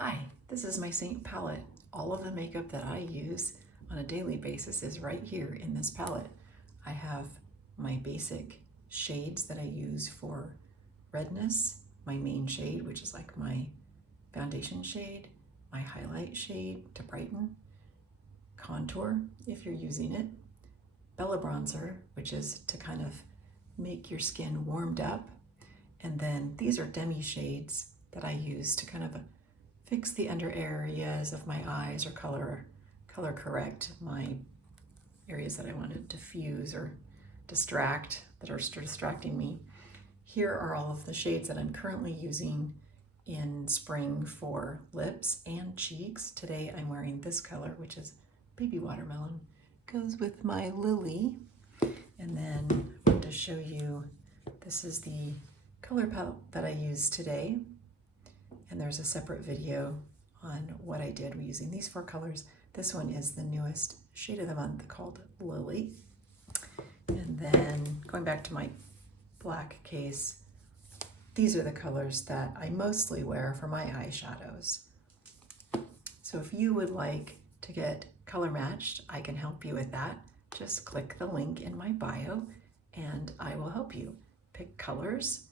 Hi, this is my Seint palette. All of the makeup that I use on a daily basis is right here in this palette. I have my basic shades that I use for redness, my main shade, which is like my foundation shade, my highlight shade to brighten, contour if you're using it, Bella bronzer, which is to kind of make your skin warmed up, and then these are demi shades that I use to kind of fix the under areas of my eyes or color correct my areas that I want to diffuse or distract that are distracting me. Here are all of the shades that I'm currently using in spring for lips and cheeks. Today I'm wearing this color, which is baby watermelon. Goes with my Lili. And then I want to show you, this is the color palette that I used today. And there's a separate video on what I did using these 4 colors. This one is the newest shade of the month called Lili. And then going back to my black case, these are the colors that I mostly wear for my eyeshadows. So if you would like to get color matched, I can help you with that. Just click the link in my bio and I will help you pick colors